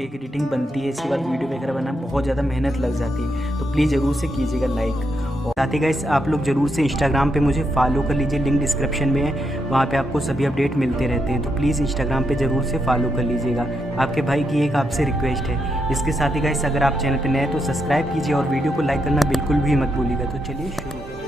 एक एडिटिंग बनती है, इसके बाद वीडियो वगैरह बनाना बहुत ज़्यादा मेहनत लग जाती है। तो प्लीज़ ज़रूर से कीजिएगा लाइक। और साथ ही गाइस आप लोग ज़रूर से इंस्टाग्राम पे मुझे फॉलो कर लीजिए, लिंक डिस्क्रिप्शन में है, वहाँ पे आपको सभी अपडेट मिलते रहते हैं। तो प्लीज़ इंस्टाग्राम पे ज़रूर से फॉलो कर लीजिएगा। आपके भाई की एक आपसे रिक्वेस्ट है। इसके साथ ही गाइस अगर आप चैनल पे नए हैं तो सब्सक्राइब कीजिए और वीडियो को लाइक करना बिल्कुल भी मत भूलिएगा। तो चलिए शुरू करते हैं।